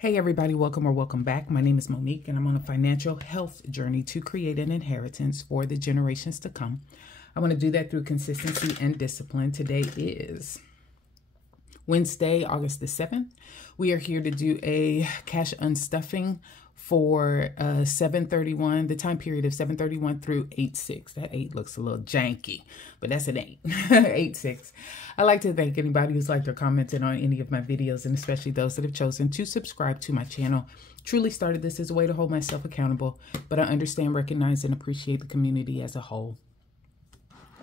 Hey everybody, welcome or welcome back. My name is Monique and I'm on a financial health journey to create an inheritance for the generations to come. I want to do that through consistency and discipline. Today is Wednesday, August the 7th. We are here to do a cash unstuffing for 7/31, the time period of 7/31 through 8/6. That 8 looks a little janky, but that's an 8, 8/6. I'd like to thank anybody who's liked or commented on any of my videos, and especially those that have chosen to subscribe to my channel. Truly started this as a way to hold myself accountable, but I understand, recognize, and appreciate the community as a whole.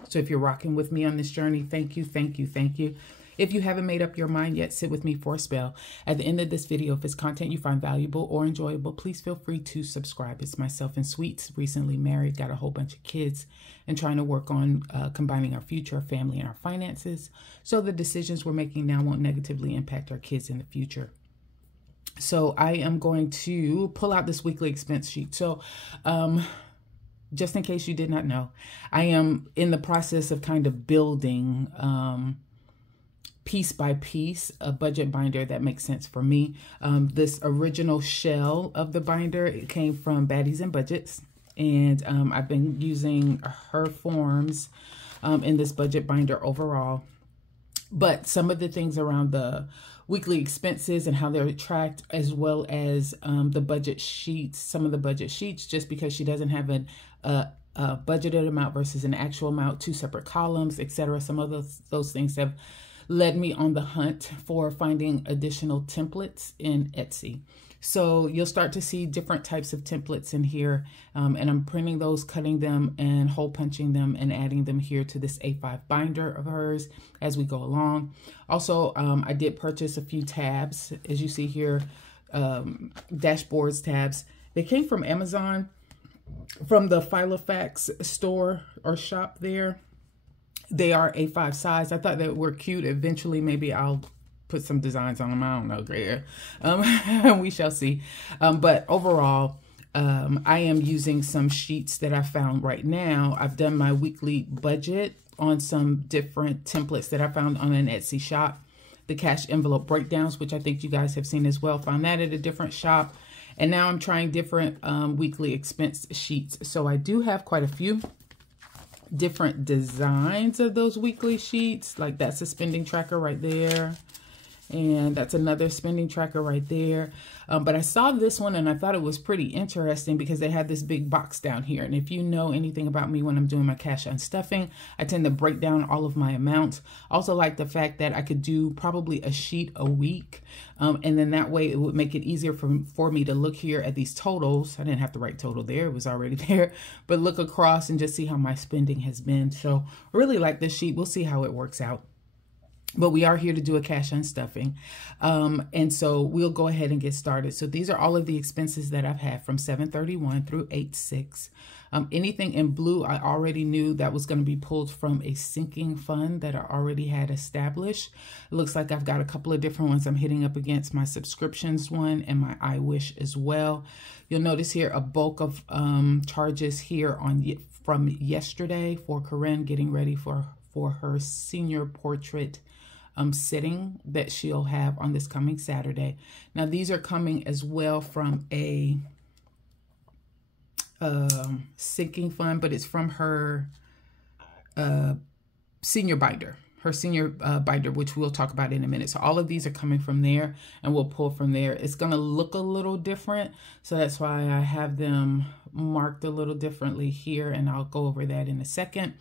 So if you're rocking with me on this journey, thank you, thank you, thank you. If you haven't made up your mind yet, sit with me for a spell. At the end of this video, if it's content you find valuable or enjoyable, please feel free to subscribe. It's myself and Sweets, recently married, got a whole bunch of kids, and trying to work on combining our future, our family, and our finances, so the decisions we're making now won't negatively impact our kids in the future. So I am going to pull out this weekly expense sheet. So just in case you did not know, I am in the process of kind of building piece by piece a budget binder that makes sense for me. This original shell of the binder, it came from Baddies and Budgets, and I've been using her forms in this budget binder overall. But some of the things around the weekly expenses and how they're tracked, as well as the budget sheets, some of the budget sheets, just because she doesn't have a budgeted amount versus an actual amount, two separate columns, etc. Some of those things have led me on the hunt for finding additional templates in Etsy. So you'll start to see different types of templates in here, and I'm printing those, cutting them, and hole punching them, and adding them here to this A5 binder of hers as we go along. Also, I did purchase a few tabs, as you see here, dashboards tabs. They came from Amazon, from the Filofax store or shop there. They are A5 size. I thought they were cute. Eventually, maybe I'll put some designs on them. I don't know, Greer. We shall see. But overall, I am using some sheets that I found right now. I've done my weekly budget on some different templates that I found on an Etsy shop. The cash envelope breakdowns, which I think you guys have seen as well. Found that at a different shop. And now I'm trying different weekly expense sheets. So I do have quite a few different designs of those weekly sheets. Like that's a spending tracker right there, and that's another spending tracker right there. But I saw this one and I thought it was pretty interesting because they had this big box down here. And if you know anything about me, when I'm doing my cash unstuffing, I tend to break down all of my amounts. Also like the fact that I could do probably a sheet a week. And then that way it would make it easier for me to look here at these totals. I didn't have to write total there, it was already there, but look across and just see how my spending has been. So I really like this sheet. We'll see how it works out. But we are here to do a cash unstuffing. And so we'll go ahead and get started. So these are all of the expenses that I've had from 7/31 through 8/6. Anything in blue, I already knew that was going to be pulled from a sinking fund that I already had established. It looks like I've got a couple of different ones I'm hitting up against, my subscriptions one and my iWish as well. You'll notice here a bulk of charges here from yesterday for Corinne getting ready for her senior portrait sitting that she'll have on this coming Saturday. Now these are coming as well from a sinking fund, but it's from her senior binder, binder, which we'll talk about in a minute. So all of these are coming from there, and we'll pull from there. It's going to look a little different, so that's why I have them marked a little differently here, and I'll go over that in a second.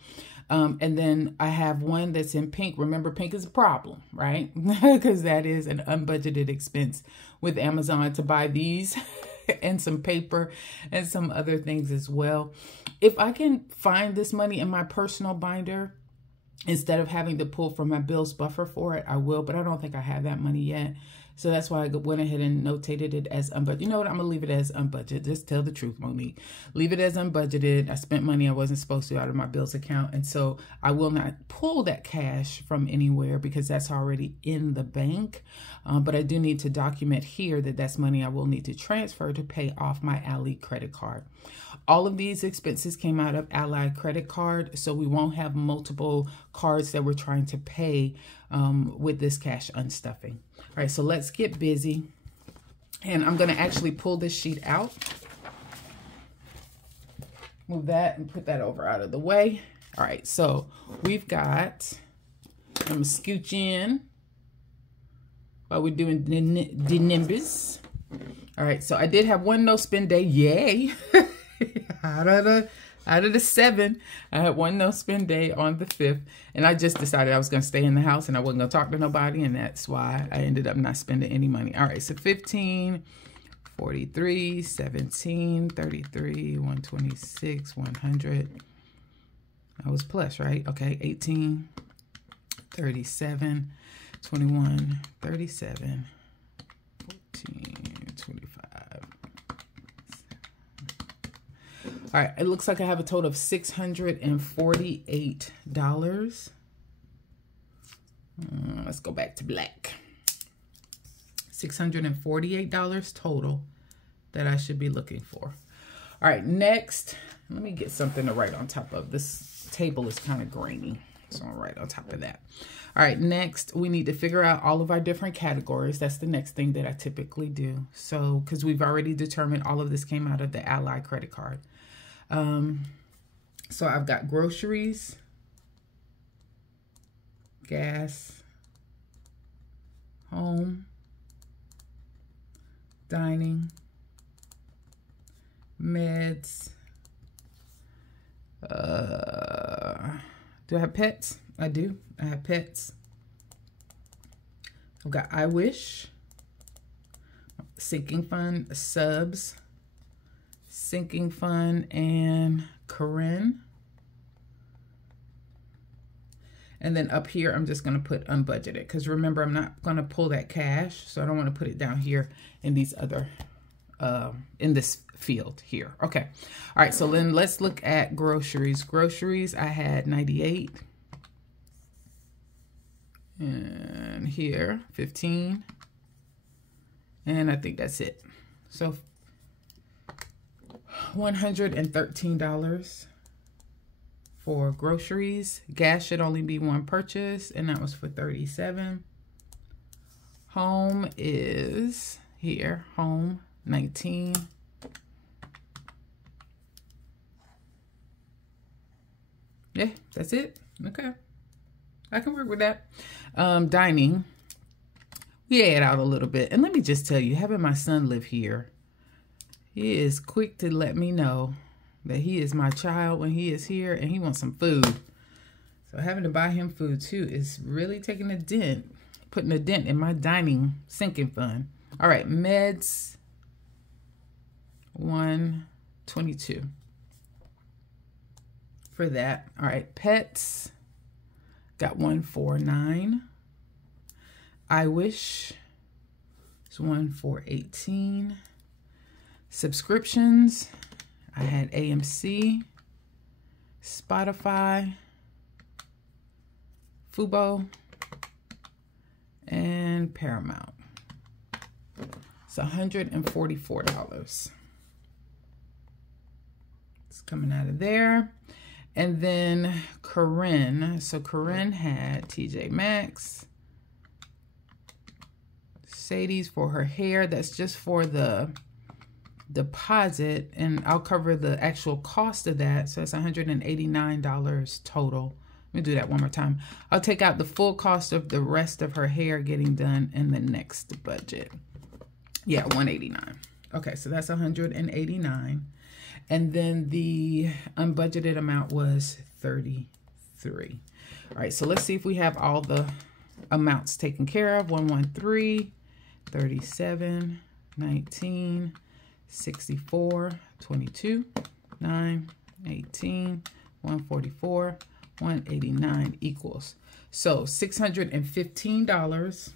And then I have one that's in pink. Remember, pink is a problem, right? Because that is an unbudgeted expense with Amazon to buy these and some paper and some other things as well. If I can find this money in my personal binder, instead of having to pull from my bills buffer for it, I will, but I don't think I have that money yet. So that's why I went ahead and notated it as unbudgeted. You know what? I'm going to leave it as unbudgeted. Just tell the truth, Monique. Leave it as unbudgeted. I spent money I wasn't supposed to out of my bills account. And so I will not pull that cash from anywhere because that's already in the bank. But I do need to document here that that's money I will need to transfer to pay off my Ally credit card. All of these expenses came out of Ally credit card. So we won't have multiple cards that we're trying to pay with this cash unstuffing. All right, so let's get busy. And I'm going to actually pull this sheet out. Move that and put that over out of the way. All right, so we've got, I'm going to scooch in while we're doing the numbers. All right, so I did have one no spend day. Yay. Out of the 7, I had one no spend day on the 5th. And I just decided I was going to stay in the house and I wasn't going to talk to nobody. And that's why I ended up not spending any money. All right, so 15, 43, 17, 33, 126, 100. I was plus, right? Okay, 18, 37, 21, 37, 14, 25. All right, it looks like I have a total of $648. Let's go back to black. $648 total that I should be looking for. All right, next, let me get something to write on top of. This table is kind of grainy, so I'll write on top of that. All right, next, we need to figure out all of our different categories. That's the next thing that I typically do. So, because we've already determined all of this came out of the Ally credit card. So I've got groceries, gas, home, dining, meds. Do I have pets? I do. I have pets. I've got I Wish, sinking fund, subs, sinking fund, and Corinne. And then up here, I'm just going to put unbudgeted because remember, I'm not going to pull that cash. So I don't want to put it down here in these other, in this field here. Okay. All right. So then let's look at groceries. Groceries, I had 98. And here, 15. And I think that's it. So $113 for groceries. Gas should only be one purchase, and that was for $37. Home is here. Home, 19. Yeah, that's it. Okay. I can work with that. Dining, we add out a little bit. And let me just tell you, having my son live here, he is quick to let me know that he is my child when he is here and he wants some food. So having to buy him food too is really taking a dent, putting a dent in my dining sinking fund. All right, meds, 122 for that. All right, pets, got 149. I Wish, it's 1,418. Subscriptions, I had AMC, Spotify, Fubo, and Paramount. It's $144. It's coming out of there. And then Corinne. So Corinne had TJ Maxx, Sadie's for her hair. That's just for the deposit, and I'll cover the actual cost of that. So it's $189 total. Let me do that one more time. I'll take out the full cost of the rest of her hair getting done in the next budget. Yeah, $189. Okay, so that's $189. And then the unbudgeted amount was $33. All right, so let's see if we have all the amounts taken care of. 113, 37, 19, 64, 22, 9, 18, 144, 189 equals. So $615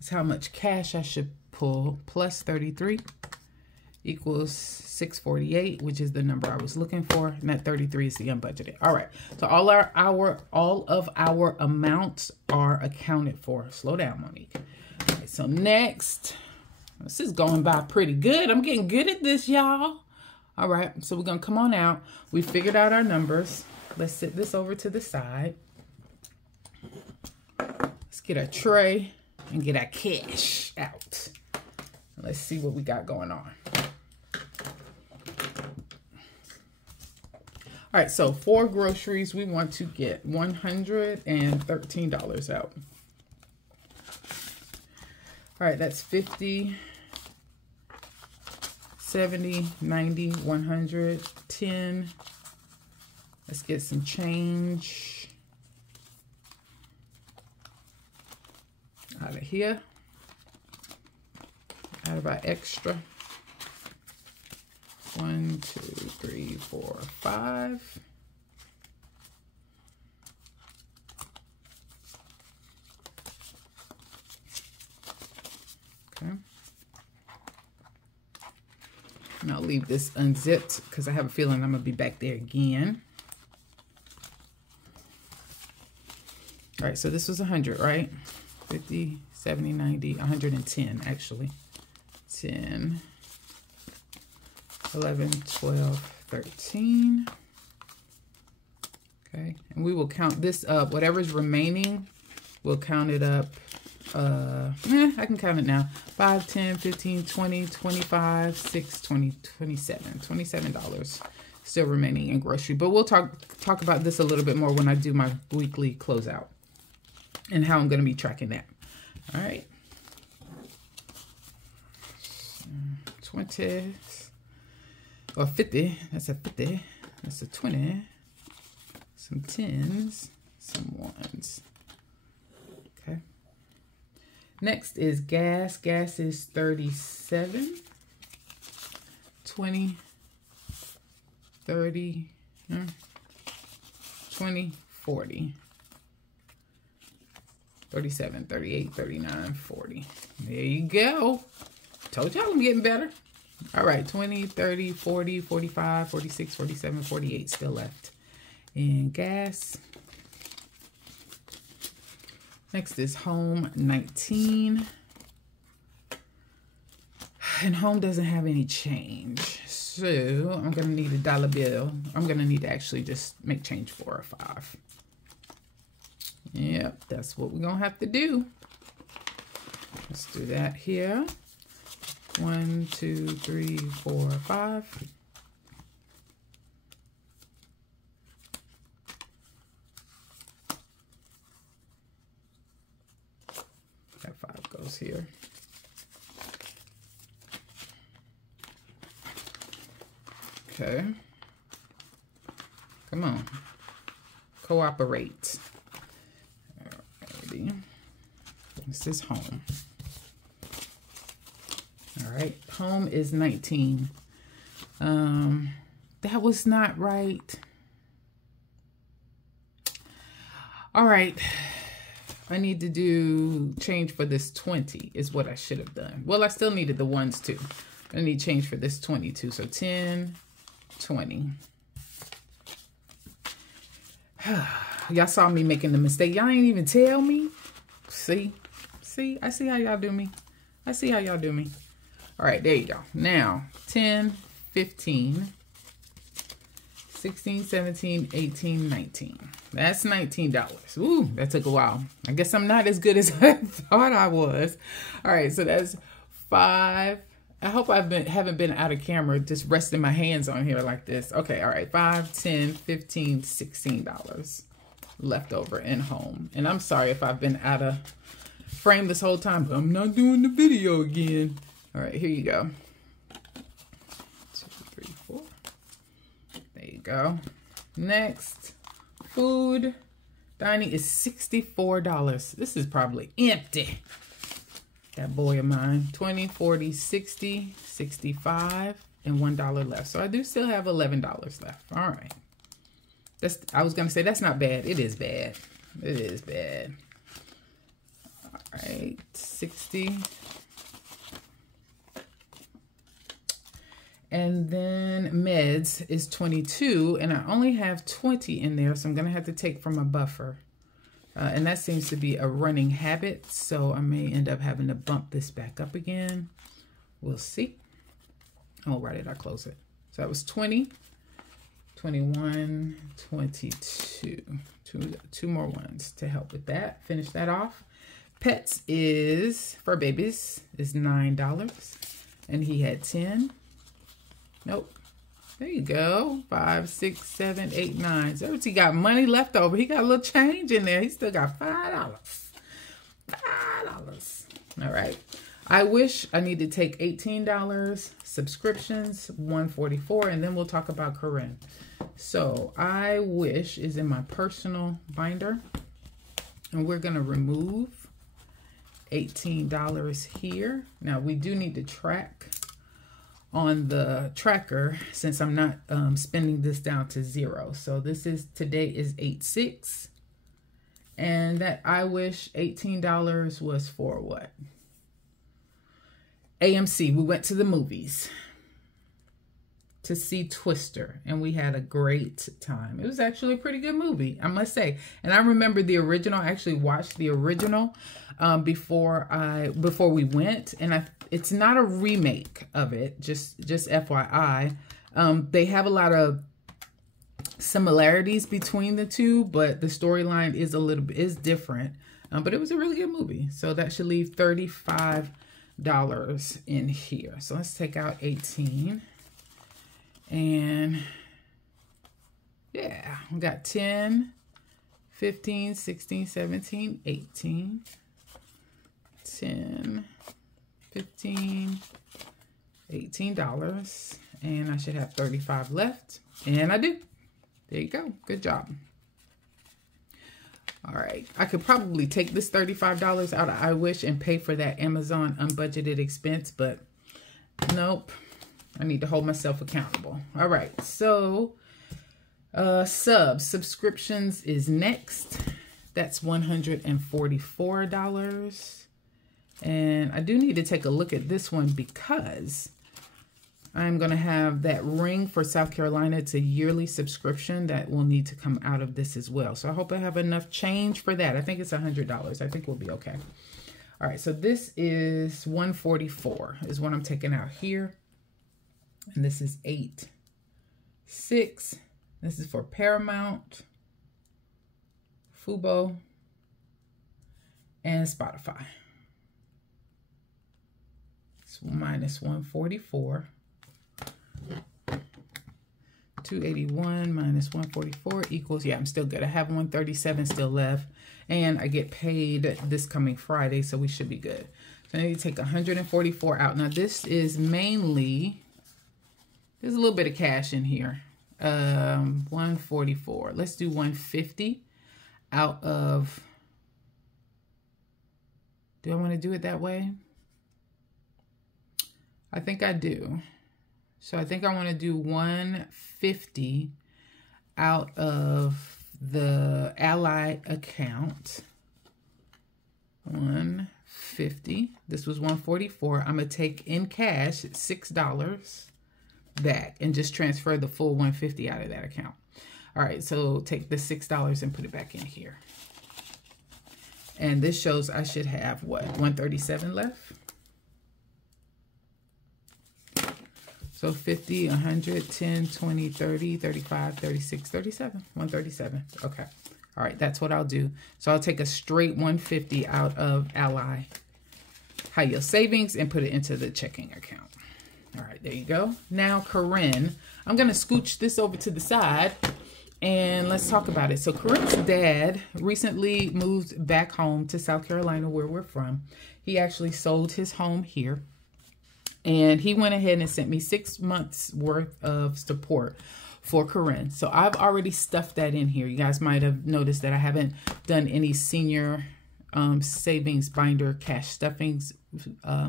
is how much cash I should pull, plus 33 equals 648, which is the number I was looking for, and that 33 is the unbudgeted. All right, so all of our amounts are accounted for. Slow down, Monique. All right, so next, this is going by pretty good. I'm getting good at this, y'all. All right, so we're gonna come on out. We figured out our numbers. Let's set this over to the side. Let's get a tray. and get our cash out. Let's see what we got going on. All right, so for groceries, we want to get $113 out. All right, that's 50, 70, 90, 100, 10. Let's get some change out of here, out of our extra. 1, 2, 3, 4, 5. Okay. And I'll leave this unzipped because I have a feeling I'm going to be back there again. All right, so this was 100, right? 50, 70, 90, 110 actually. 10, 11, 12, 13. Okay, and we will count this up. Whatever's remaining, we'll count it up. I can count it now. 5, 10, 15, 20, 25, 6, 20, 27. $27 still remaining in grocery. But we'll talk about this a little bit more when I do my weekly closeout and how I'm going to be tracking that. All right. 20 or 50. That's a 50. That's a 20. Some 10s. Some 1s. Okay. Next is gas. Gas is 37. 20. 30. 20. 40. 37, 38, 39, 40. There you go. Told y'all I'm getting better. All right, 20, 30, 40, 45, 46, 47, 48 still left in gas. Next is home, 19. And home doesn't have any change. So I'm going to need a dollar bill. I'm going to need to actually just make change 4 or 5. Yep, that's what we're going to have to do. Let's do that here. 1, 2, 3, 4, 5. That 5 goes here. Okay. Come on. Cooperate. Alrighty. This is home. All right. Home is 19. That was not right. All right. I need to do change for this 20 is what I should have done. Well, I still needed the 1s too. I need change for this 22. So 10, 20. Y'all saw me making the mistake. Y'all ain't even tell me. See, I see how y'all do me. I see how y'all do me. All right, there you go. Now, 10, 15, 16, 17, 18, 19. That's $19. Ooh, that took a while. I guess I'm not as good as I thought I was. All right, so that's 5. I hope I haven't been out of camera, just resting my hands on here like this. Okay, all right, 5, 10, 15, $16 left over in home. And I'm sorry if I've been out of frame this whole time, but I'm not doing the video again. All right, here you go. 2, 3, 4. There you go. Next, food. Dining is $64. This is probably empty. That boy of mine. 20, 40, 60, 65, and $1 left. So I do still have $11 left. All right. I was going to say that's not bad. It is bad. It is bad. All right. 60. And then meds is 22, and I only have 20 in there, so I'm going to have to take from a buffer. And that seems to be a running habit, so I may end up having to bump this back up again. We'll see. Oh, why did I close it? So that was 20, 21, 22. Two more ones to help with that. Finish that off. Pets is, for babies, is $9. And he had 10. Nope. There you go. 5, 6, 7, 8, 9. So he got money left over. He got a little change in there. He still got $5. $5. All right. I wish I need to take $18. Subscriptions, $144. And then we'll talk about Corinne. So I wish is in my personal binder. And we're going to remove $18 here. Now we do need to track on the tracker since I'm not spending this down to 0. So this is, today is 8/6. And that I wish $18 was for what? AMC. We went to the movies to see Twister, and we had a great time. It was actually a pretty good movie, I must say. And I remember the original. I actually watched the original before we went, and it's not a remake of it, just FYI. They have a lot of similarities between the two, but the storyline is different. But it was a really good movie, so that should leave $35 in here. So let's take out 18. And yeah, we got 10, 15, 16, 17, 18, 10, 15, $18. And I should have 35 left. And I do. There you go. Good job. All right. I could probably take this $35 out of I Wish and pay for that Amazon unbudgeted expense, but nope. I need to hold myself accountable. All right, so subscriptions is next. That's $144. And I do need to take a look at this one because I'm going to have that ring for South Carolina. It's a yearly subscription that will need to come out of this as well. So I hope I have enough change for that. I think it's $100. I think we'll be okay. All right, so this is $144 is what I'm taking out here. And this is 8/6. This is for Paramount, Fubo, and Spotify. It's minus 144. 281 minus 144 equals, yeah, I'm still good. I have 137 still left. And I get paid this coming Friday, so we should be good. So I need to take 144 out. Now this is mainly... There's a little bit of cash in here. 144. Let's do 150 out of... Do I want to do it that way? I think I do. So I think I want to do 150 out of the Ally account. 150. This was 144. I'm going to take in cash $6 back and just transfer the full 150 out of that account. All right, so take the $6 and put it back in here. And this shows I should have what, 137 left? So 50, 100, 10, 20, 30, 35, 36, 37, 137. Okay. All right, that's what I'll do. So I'll take a straight 150 out of Ally High Yield Savings and put it into the checking account. All right, there you go. Now, Corinne, I'm going to scooch this over to the side and let's talk about it. So Corinne's dad recently moved back home to South Carolina, where we're from. He actually sold his home here. And he went ahead and sent me 6 months worth of support for Corinne. So I've already stuffed that in here. You guys might have noticed that I haven't done any senior savings binder cash stuffings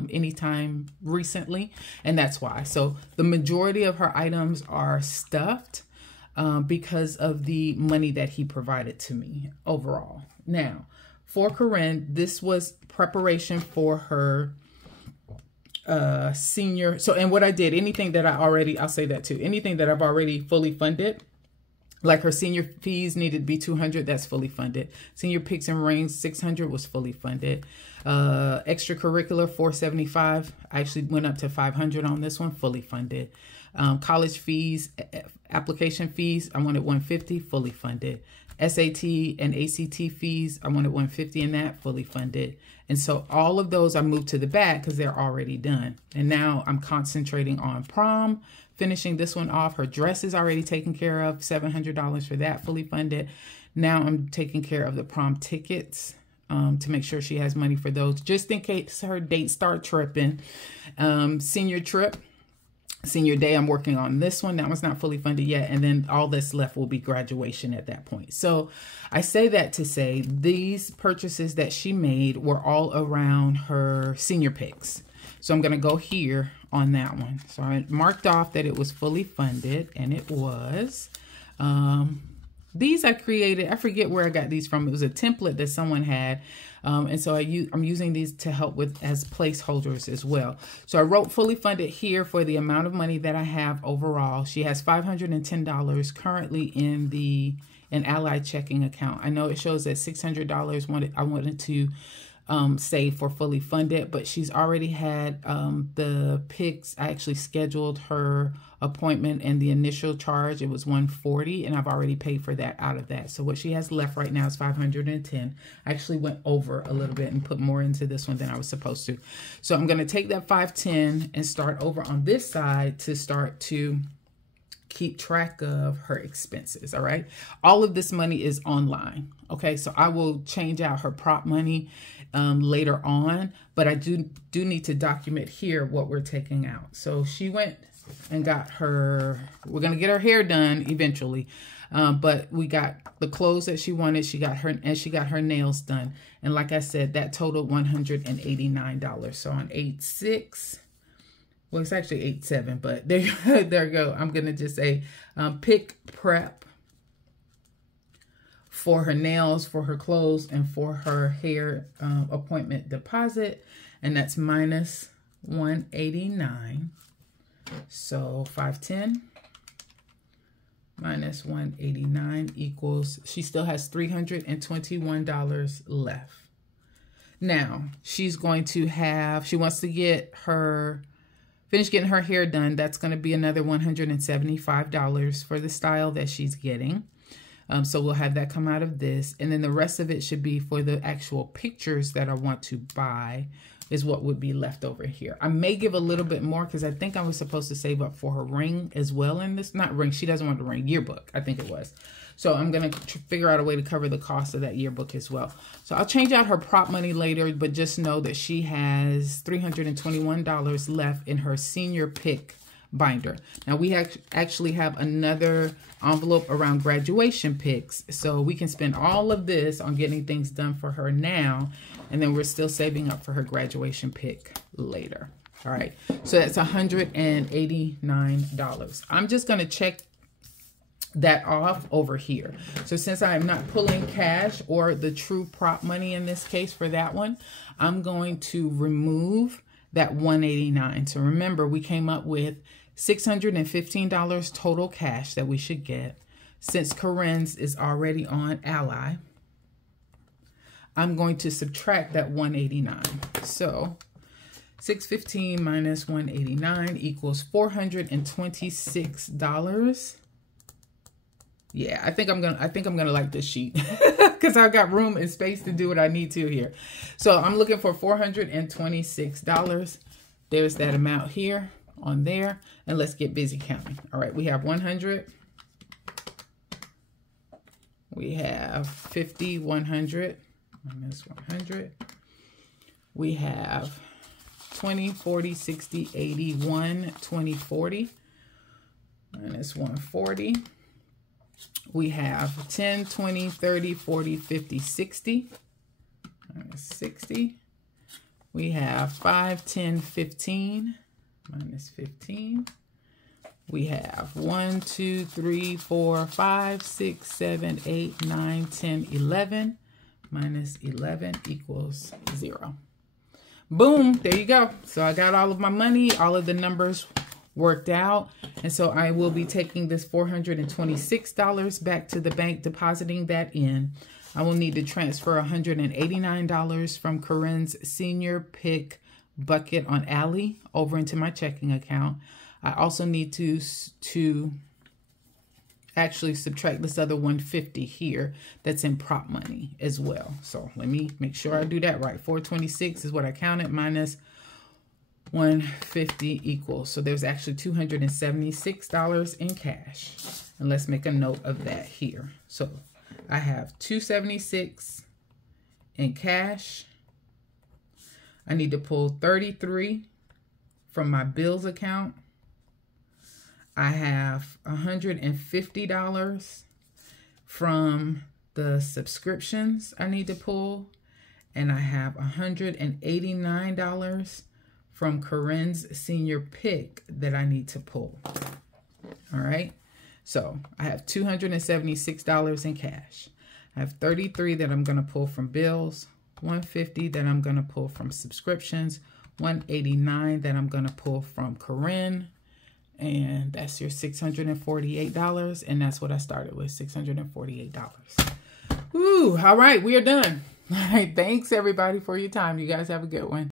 anytime recently. And that's why. So the majority of her items are stuffed because of the money that he provided to me overall. Now, for Corinne, this was preparation for her senior. So, and what I did, anything that I'll say that too, anything that I've already fully funded, like her senior fees needed to be $200, that's fully funded. Senior picks and rings, $600 was fully funded. Extracurricular, $475. I actually went up to $500 on this one, fully funded. College fees, application fees, I wanted $150, fully funded. SAT and ACT fees, I wanted $150 in that, fully funded. And so all of those I moved to the back because they're already done. And now I'm concentrating on prom, finishing this one off. Her dress is already taken care of, $700 for that, fully funded. Now I'm taking care of the prom tickets to make sure she has money for those, just in case her dates start tripping. Senior trip. Senior day, I'm working on this one. That one's not fully funded yet. And then all that's left will be graduation at that point. So I say that to say these purchases that she made were all around her senior picks. So I'm going to go here on that one. So I marked off that it was fully funded, and it was. These I created, I forget where I got these from. It was a template that someone had. And so I'm using these to help with as placeholders as well. So I wrote fully funded here for the amount of money that I have overall. She has $510 currently in an Ally checking account. I know it shows that $600 I wanted to save for fully funded, but she's already had the picks. I actually scheduled her appointment, and the initial charge, it was $140, and I've already paid for that out of that. So what she has left right now is $510. I actually went over a little bit and put more into this one than I was supposed to. So I'm going to take that $510 and start over on this side to start to keep track of her expenses. All right. All of this money is online. Okay. So I will change out her prop money later on, but I do need to document here what we're taking out. So she went and got her, we're going to get her hair done eventually. But we got the clothes that she wanted. She got her nails done. And like I said, that totaled $189. So on 8/6, well, it's actually 8/7, but there you go. I'm going to just say pick prep for her nails, for her clothes, and for her hair appointment deposit. And that's minus $189. So 510 minus 189 equals, she still has $321 left. Now she's going to have, she wants to get her, finish getting her hair done. That's going to be another $175 for the style that she's getting. So we'll have that come out of this. And then the rest of it should be for the actual pictures that I want to buy, is what would be left over here. I may give a little bit more because I think I was supposed to save up for her ring as well in this. Not ring, she doesn't want the ring, yearbook, I think it was. So I'm going to figure out a way to cover the cost of that yearbook as well. So I'll change out her prop money later, but just know that she has $321 left in her senior pick binder. Now we actually have another envelope around graduation picks, so we can spend all of this on getting things done for her now, and then we're still saving up for her graduation pick later. All right, so that's $189. I'm just going to check that off over here. So since I am not pulling cash or the true prop money in this case for that one, I'm going to remove that $189. So remember, we came up with $615 total cash that we should get. Since Corinne's is already on Ally, I'm going to subtract that $189. So 615 minus 189 equals $426. Yeah, I think I'm gonna like this sheet because I've got room and space to do what I need to here. So I'm looking for $426. There's that amount here on there, and let's get busy counting. All right, we have 100. We have 50, 100 minus 100. We have 20, 40, 60, 80, 1, 20, 40 minus 140. We have 10, 20, 30, 40, 50, 60 minus 60. We have 5, 10, 15 minus 15. We have 1, 2, 3, 4, 5, 6, 7, 8, 9, 10, 11 minus 11 equals 0. Boom, there you go. So I got all of my money, all of the numbers worked out. And so I will be taking this $426 back to the bank, depositing that in. I will need to transfer $189 from Corinne's senior pick bucket on Ally over into my checking account. I also need to actually subtract this other 150 here that's in prop money as well. So let me make sure I do that right. 426 is what I counted minus 150 equals. So there's actually $276 in cash. And let's make a note of that here. So I have $276 in cash. I need to pull 33 from my bills account. I have $150 from the subscriptions I need to pull. And I have $189 from Corinne's senior pick that I need to pull. All right. So I have $276 in cash. I have 33 that I'm going to pull from bills, 150 that I'm going to pull from subscriptions, 189 that I'm going to pull from Corinne. And that's your $648. And that's what I started with, $648. Woo, all right, we are done. All right, thanks everybody for your time. You guys have a good one.